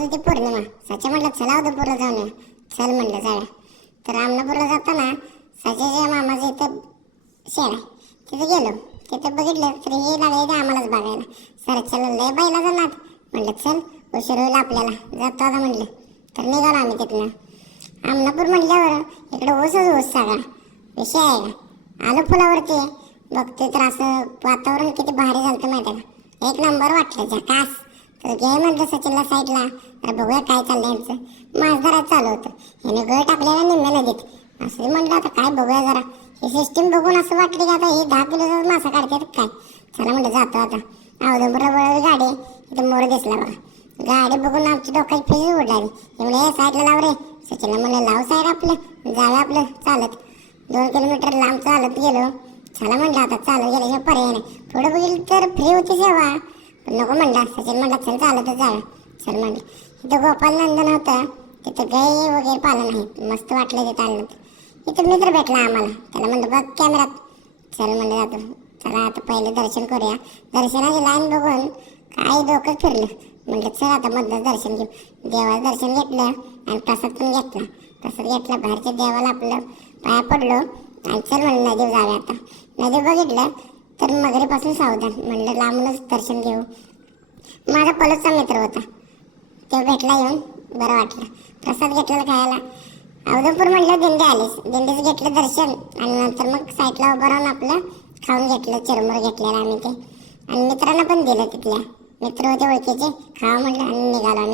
होती पौर्णिमा. सच्या म्हटलं चला उदयपूरला जाऊन येऊ. चल म्हणलं जाऊया. तर आमनापूरला जाताना सच्याच्या मामाचं इथं शेड आहे, तिथे गेलो. तिथे बघितलं तर हे लागले ते आम्हालाच बघायला. सरच्याला लय बैलाचा नाद. म्हणलं चल उशीर होईल आपल्याला, जातो आता म्हणलं. तर निघालो आम्ही तिथनं. आमनापूर म्हणल्यावर इकडं ऊसच ऊस सगळा. विषय आहे का. आलो पुलावरती बघतोय तर असं वातावरण किती भारी झालं माहिती आहे का. एक नंबर वाटलं झकास. तर घे म्हटलं सचिनला साईडला, तर बघूया काय चाललं यांचं. मास धरायचं चालू होतं. ह्याने गळ टाकलेला निम्म्या नदीत. असं म्हणलं आता काय बघूया जरा. ही सिस्टीम बघून असं वाटलं की आता हे 10 किलोचा मासा काढतात काय. चला म्हणलं जातो आता. औदंबरला वळली गाडी, इथं मोर दिसला बघा. गाडी बघून आमची डोक्याची फिज उडाली. हे म्हणजे साईडला लाव रे. सचिनला म्हणलं लाव साईड आपलं, जाऊया आपलं चालत. 2 किलोमीटर लांब चालत गेलो. चला म्हणलं आता चालत गेल्याशिवाय पर्याय नाही. पुढे बघितलं तर फ्री होती सेवा, पण नको म्हणला. सचिन म्हणला चल चालतच जाऊया. चल म्हणलं. इथं गोपाल नंदन होतं, तिथं गाई वगैरे पालन आहे. मस्त वाटलं तिथं आलं. इथं मित्र भेटला आम्हाला. त्याला म्हणलं बघ कॅमेरात. चल म्हणलं जातो. चला आता पहिले दर्शन करूया. दर्शनाची लाईन बघून काही डोकं फिरलं. म्हणलं चल आता मधलं दर्शन घेऊ. देवाचं दर्शन घेतलं आणि प्रसाद पण घेतला. प्रसाद घेतला, बाहेरच्या देवाला आपलं पाया पडलो आणि चल म्हणलं नदीवर जाऊया आता. नदी बघितलं तर मगरीपासून सावधान. म्हणलं लांबूनच दर्शन घेऊ. माझा पलसचा मित्र होता, तो भेटला येऊन, बरं वाटलं. प्रसाद घेतलेला खायला. औदंपूर म्हणलं दिंडी आलीस. दिंडीचं घेतलं दर्शन आणि नंतर मग साईडला उभं राहून आपलं खाऊन घेतलं. चिरमुर घेतलेलं आम्ही ते, आणि मित्रांना पण दिलं. तिथल्या मित्र होते ओळखीचे. खावा म्हटलं आणि निघालो आम्ही.